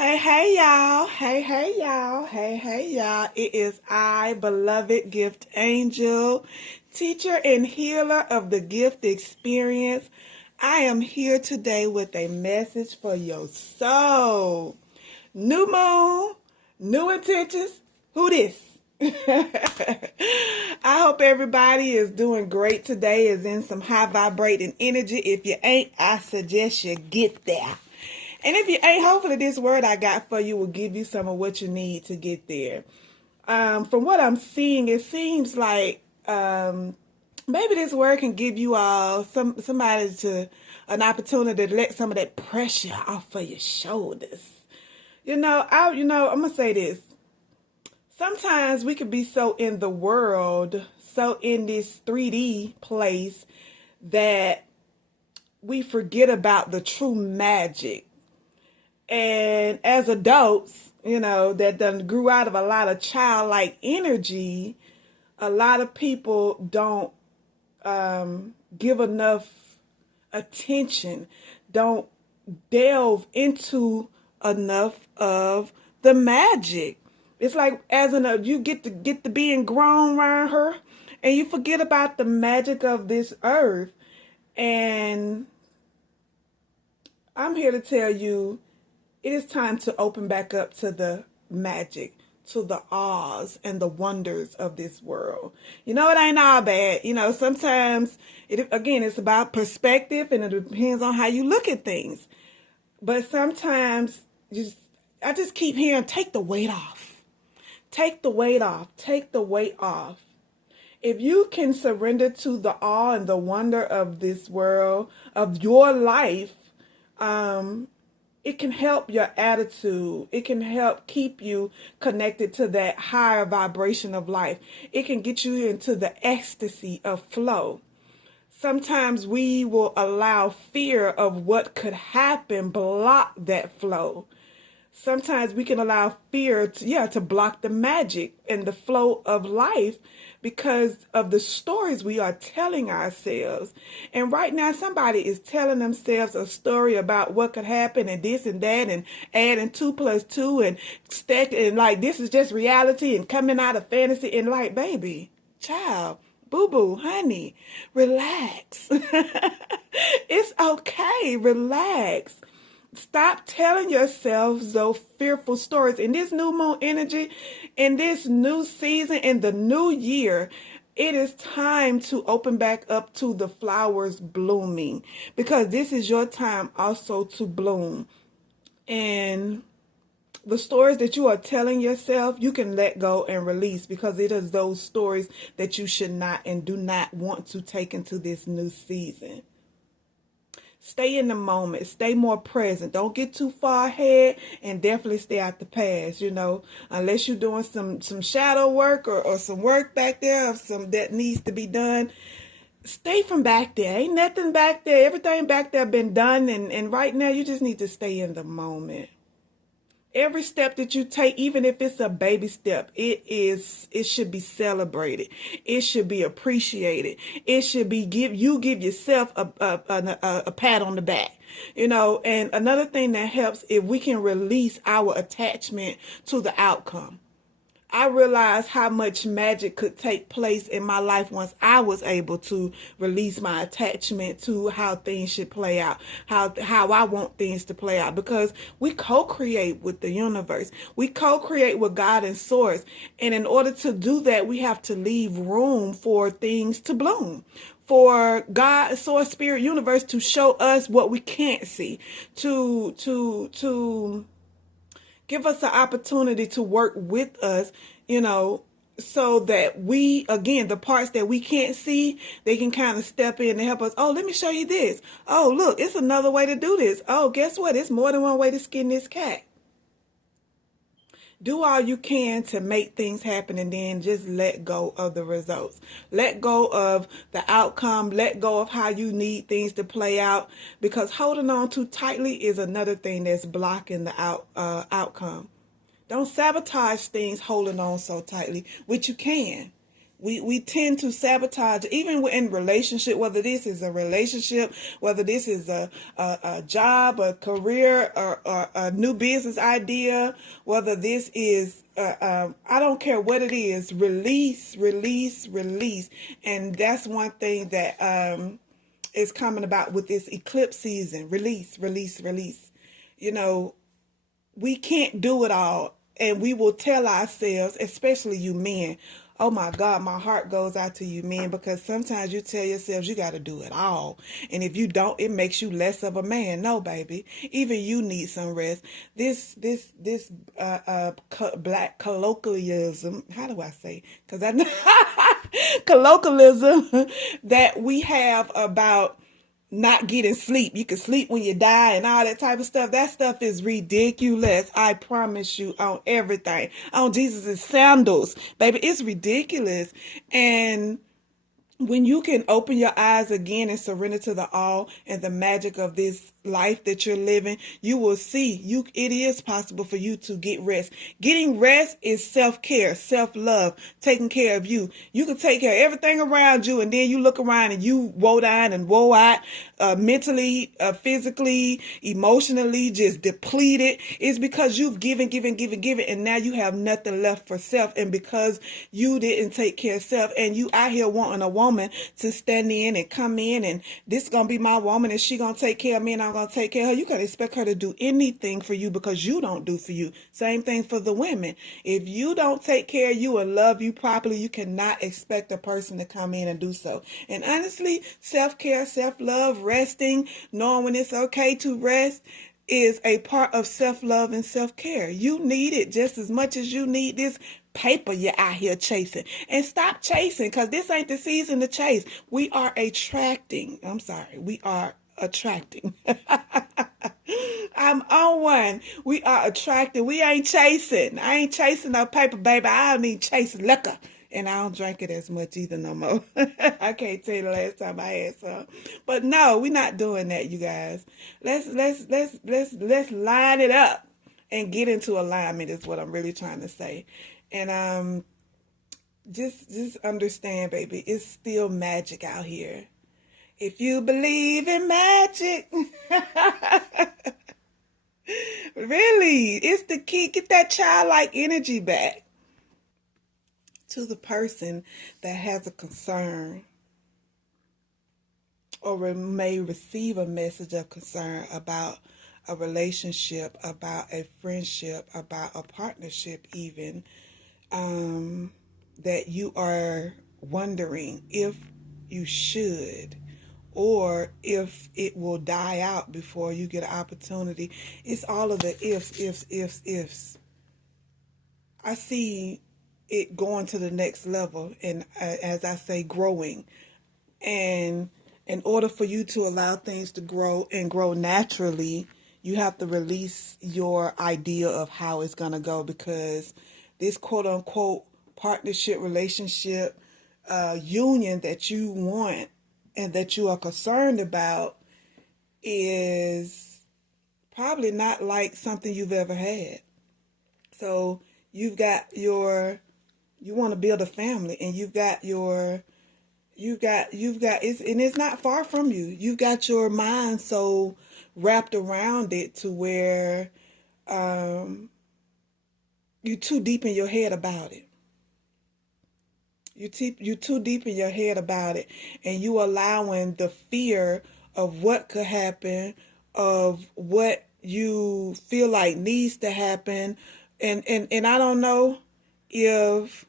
Hey y'all. Hey y'all. Hey y'all. It is I, beloved gift angel, teacher and healer of the gift experience. I am here today with a message for your soul. New moon, new intentions. Who this? I hope everybody is doing great today, is in some high vibrating energy. If you ain't, I suggest you get there. And if you ain't, hopefully this word I got for you will give you some of what you need to get there. From what I'm seeing, it seems like maybe this word can give you all somebody to an opportunity to let some of that pressure off of your shoulders. I'm gonna say this. Sometimes we can be so in the world, so in this 3D place, that we forget about the true magic. And as adults, that done grew out of a lot of childlike energy, a lot of people don't give enough attention, don't delve into enough of the magic. It's like you get to being grown around her, and you forget about the magic of this earth. And I'm here to tell you, it is time to open back up to the magic, to the awes and the wonders of this world. It ain't all bad. Sometimes it's about perspective, and it depends on how you look at things. But sometimes I just keep hearing, take the weight off. Take the weight off. Take the weight off. If you can surrender to the awe and the wonder of this world, of your life, it can help your attitude. It can help keep you connected to that higher vibration of life. It can get you into the ecstasy of flow. Sometimes we will allow fear of what could happen block that flow. Sometimes we can allow fear to block the magic and the flow of life because of the stories we are telling ourselves. And right now, somebody is telling themselves a story about what could happen and this and that, and adding 2 + 2 and stacking, and like this is just reality and coming out of fantasy. And like, baby, child, boo-boo, honey, relax. It's okay. Relax. Stop telling yourself those fearful stories. In this new moon energy, in this new season, in the new year, it is time to open back up to the flowers blooming, because this is your time also to bloom. And the stories that you are telling yourself, you can let go and release, because it is those stories that you should not and do not want to take into this new season. Stay in the moment. Stay more present. Don't get too far ahead, and definitely stay out the past, unless you're doing some shadow work or some work back there of some that needs to be done. Stay from back there. Ain't nothing back there. Everything back there been done, and right now you just need to stay in the moment. Every step that you take, even if it's a baby step, it should be celebrated. It should be appreciated. It should be give yourself a pat on the back. And another thing that helps, if we can release our attachment to the outcome. I realized how much magic could take place in my life once I was able to release my attachment to how things should play out, how I want things to play out, because we co-create with the universe. We co-create with God and Source. And in order to do that, we have to leave room for things to bloom, for God, Source, Spirit, Universe to show us what we can't see, to give us the opportunity to work with us, so that we, again, the parts that we can't see, they can kind of step in and help us. Oh, let me show you this. Oh, look, it's another way to do this. Oh, guess what? It's more than one way to skin this cat. Do all you can to make things happen, and then just let go of the results. Let go of the outcome. Let go of how you need things to play out, because holding on too tightly is another thing that's blocking the outcome. Don't sabotage things holding on so tightly, which you can. We tend to sabotage, even in relationship, whether this is a relationship, whether this is a job, a career, or a new business idea, whether this is, I don't care what it is, release, release, release. And that's one thing that is coming about with this eclipse season. Release, release, release. You know, we can't do it all. And we will tell ourselves, especially you men, oh my God, my heart goes out to you men, because sometimes you tell yourselves you got to do it all. And if you don't, it makes you less of a man. No, baby. Even you need some rest. This black colloquialism, how do I say? Because I know colloquialism that we have about not getting sleep. You can sleep when you die and all that type of stuff. That stuff is ridiculous. I promise you, on everything. On Jesus' sandals. Baby, it's ridiculous. And when you can open your eyes again and surrender to the all and the magic of this life that you're living, you will see it is possible for you to get rest. Getting rest is self-care, self-love, taking care of you. You can take care of everything around you, and then you look around and you woe down and woe out, mentally, physically, emotionally, just depleted. It's because you've given, and now you have nothing left for self. And because you didn't take care of self, and you out here wanting a woman to stand in and come in, and this is gonna be my woman, and she gonna take care of me, and I'm gonna take care of her. You gotta expect her to do anything for you because you don't do for you. Same thing for the women. If you don't take care of you and love you properly, you cannot expect a person to come in and do so. And honestly, self-care, self-love, resting, knowing when it's okay to rest, is a part of self-love and self-care. You need it just as much as you need this paper you're out here chasing. And stop chasing, because this ain't the season to chase. We are attracting. We are attracting. I'm on one. We are attracting. We ain't chasing. I ain't chasing no paper, baby. I don't even chase liquor. And I don't drink it as much either no more. I can't tell you the last time I had some. But no, we're not doing that, you guys. Let's line it up and get into alignment is what I'm really trying to say. And just understand, baby, it's still magic out here. If you believe in magic, really, it's the key. Get that childlike energy back. To the person that has a concern or may receive a message of concern about a relationship, about a friendship, about a partnership even, that you are wondering if you should or if it will die out before you get an opportunity. It's all of the ifs. I see it going to the next level, and as I say, growing. And in order for you to allow things to grow and grow naturally, you have to release your idea of how it's going to go, because this quote unquote partnership, relationship, union that you want and that you are concerned about is probably not like something you've ever had. So you want to build a family, and you've got it's, and it's not far from you. You've got your mind so wrapped around it to where you're too deep in your head about it. You're too deep in your head about it, and you allowing the fear of what could happen, of what you feel like needs to happen, and I don't know if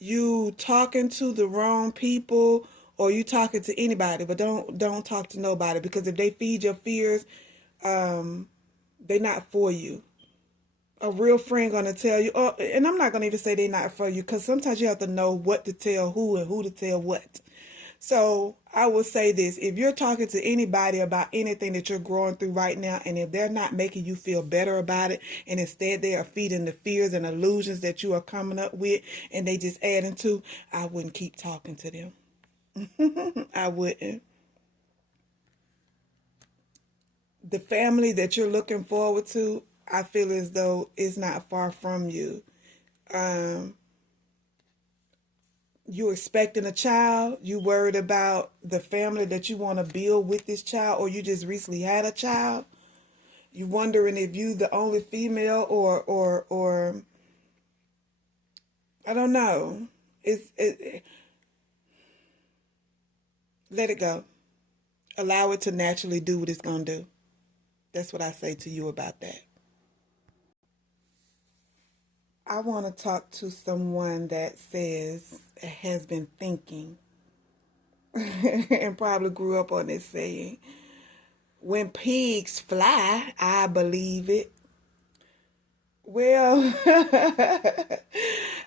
you talking to the wrong people or you talking to anybody, but don't talk to nobody, because if they feed your fears, they're not for you. A real friend gonna tell you, and I'm not gonna even say they're not for you, because sometimes you have to know what to tell who and who to tell what. So I will say this: if you're talking to anybody about anything that you're growing through right now, and if they're not making you feel better about it, and instead they are feeding the fears and illusions that you are coming up with, and they just adding to, I wouldn't keep talking to them. I wouldn't. The family that you're looking forward to, I feel as though it's not far from you. You expecting a child, you worried about the family that you want to build with this child, or you just recently had a child. You wondering if you the only female, or I don't know. Let it go. Allow it to naturally do what it's gonna do. That's what I say to you about that. I want to talk to someone that says has been thinking and probably grew up on this saying, when pigs fly, I believe it. Well,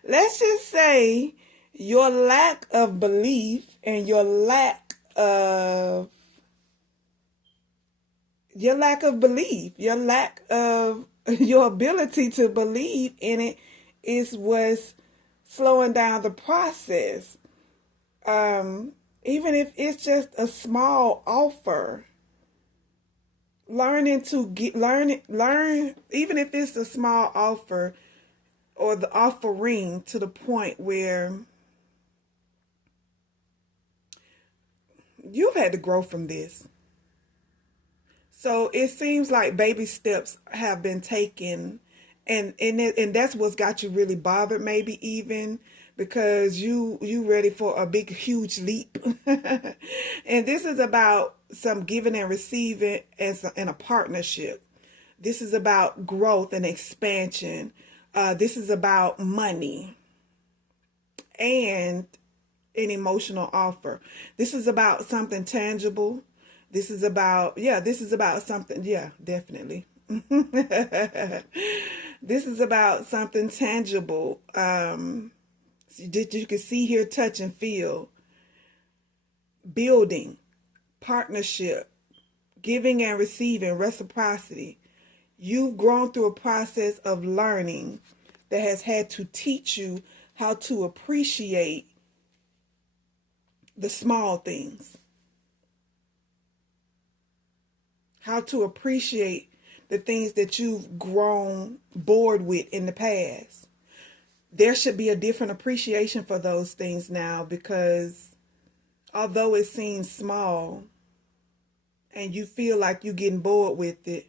let's just say your lack of belief and your lack of belief, your lack of your ability to believe in it is what's slowing down the process. Even if it's just a small offer, learn, even if it's a small offer or the offering, to the point where you've had to grow from this. So it seems like baby steps have been taken, and that's what's got you really bothered, maybe even because you ready for a big huge leap. And this is about some giving and receiving and a partnership. This is about growth and expansion. This is about money and an emotional offer. This is about something tangible. This is about something, definitely. This is about something tangible that you can see, hear, touch, and feel. Building, partnership, giving and receiving, reciprocity. You've grown through a process of learning that has had to teach you how to appreciate the small things. How to appreciate the things that you've grown bored with in the past. There should be a different appreciation for those things now, because although it seems small and you feel like you're getting bored with it,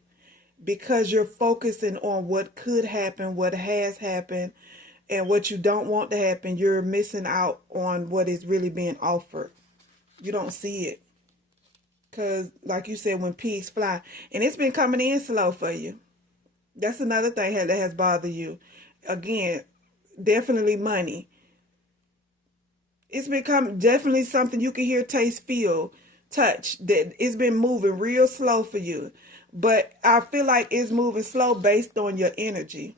because you're focusing on what could happen, what has happened, and what you don't want to happen, you're missing out on what is really being offered. You don't see it. Because, like you said, when pigs fly, and it's been coming in slow for you. That's another thing that has bothered you. Again, definitely money. It's become definitely something you can hear, taste, feel, touch. That it's been moving real slow for you. But I feel like it's moving slow based on your energy.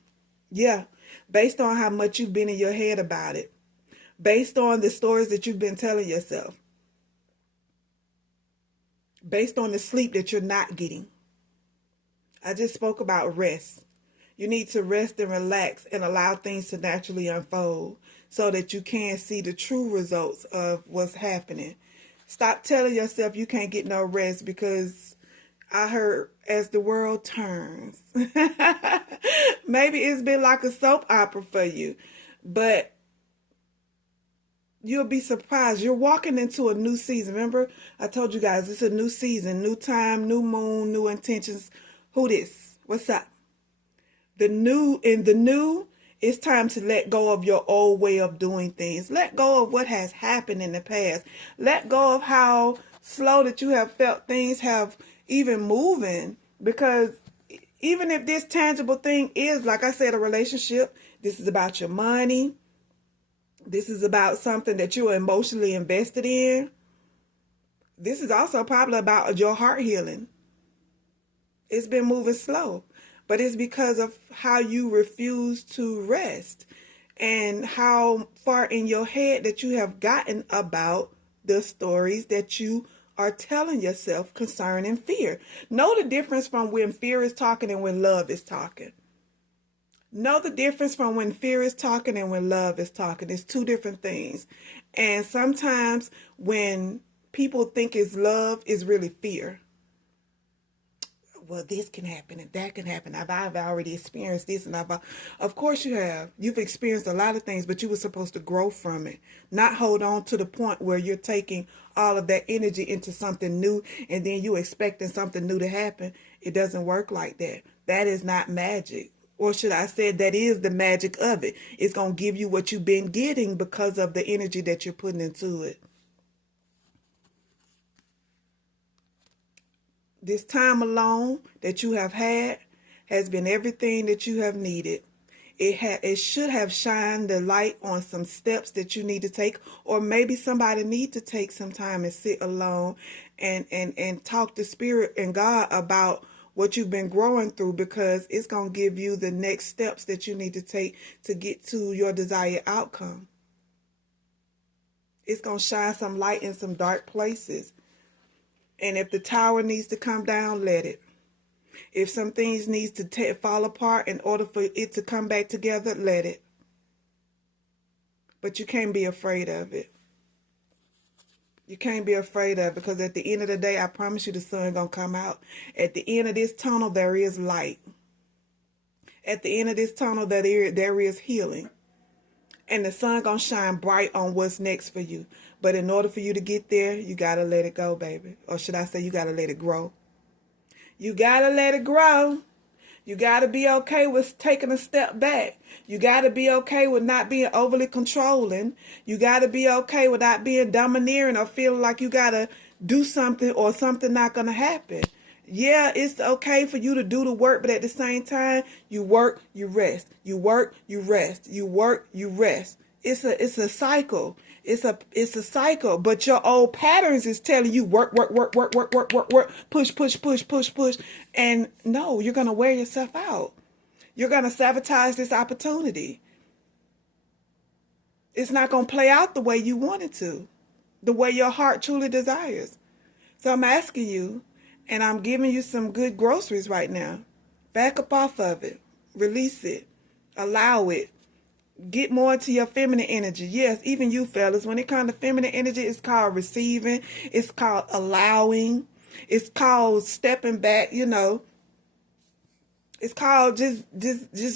Yeah, based on how much you've been in your head about it. Based on the stories that you've been telling yourself. Based on the sleep that you're not getting. I just spoke about rest. You need to rest and relax and allow things to naturally unfold so that you can see the true results of what's happening. Stop telling yourself you can't get no rest, because I heard as the world turns. Maybe it's been like a soap opera for you, but you'll be surprised. You're walking into a new season. Remember, I told you guys, it's a new season, new time, new moon, new intentions. Who this? What's up? The new, it's time to let go of your old way of doing things. Let go of what has happened in the past. Let go of how slow that you have felt things have even moving. Because even if this tangible thing is, like I said, a relationship, this is about your money. This is about something that you are emotionally invested in. This is also probably about your heart healing. It's been moving slow, but it's because of how you refuse to rest and how far in your head that you have gotten about the stories that you are telling yourself concerning fear. Know the difference from when fear is talking and when love is talking. Know the difference from when fear is talking and when love is talking. It's two different things. And sometimes when people think it's love, it's really fear. well, this can happen and that can happen. I've already experienced this, and of course you have. You've experienced a lot of things, but you were supposed to grow from it, not hold on to the point where you're taking all of that energy into something new, and then you expecting something new to happen. It doesn't work like that. That is not magic. Or should I say, that is the magic of it. It's going to give you what you've been getting because of the energy that you're putting into it. This time alone that you have had has been everything that you have needed. It should have shined the light on some steps that you need to take, or maybe somebody need to take some time and sit alone and talk to Spirit and God about what you've been growing through, because it's going to give you the next steps that you need to take to get to your desired outcome. It's going to shine some light in some dark places. And if the tower needs to come down, let it. If some things needs to fall apart in order for it to come back together, let it. But you can't be afraid of it. You can't be afraid of it, because at the end of the day, I promise you the sun gonna come out. At the end of this tunnel, there is light. At the end of this tunnel, there is healing. And the sun gonna shine bright on what's next for you. But in order for you to get there, you gotta let it go, baby. Or should I say, you gotta let it grow. You gotta let it grow. You gotta be okay with taking a step back. You gotta be okay with not being overly controlling. You gotta be okay with not being domineering or feeling like you gotta do something or something not gonna happen. Yeah, it's okay for you to do the work, but at the same time, you work, you rest. You work, you rest. You work, you rest. It's a cycle. It's a cycle. But your old patterns is telling you work, push, push, push, push, push. And no, you're gonna wear yourself out. You're gonna sabotage this opportunity. It's not gonna play out the way you want it to, the way your heart truly desires. So I'm asking you, and I'm giving you some good groceries right now. Back up off of it. Release it. Allow it. Get more into your feminine energy. Yes, even you fellas, when it comes to feminine energy, it's called receiving. It's called allowing. It's called stepping back, you know. It's called just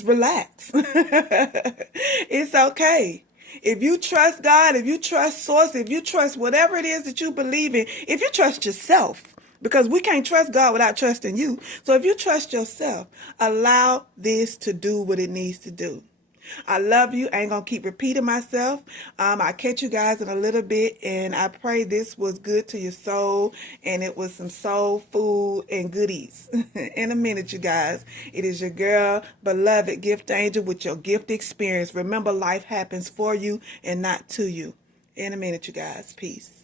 relax. It's okay. If you trust God, if you trust Source, if you trust whatever it is that you believe in, if you trust yourself, because we can't trust God without trusting you. So if you trust yourself, allow this to do what it needs to do. I love you. I ain't going to keep repeating myself. I'll catch you guys in a little bit, and I pray this was good to your soul, and it was some soul food and goodies. In a minute, you guys. It is your girl, beloved gift angel, with your gift experience. Remember, life happens for you and not to you. In a minute, you guys. Peace.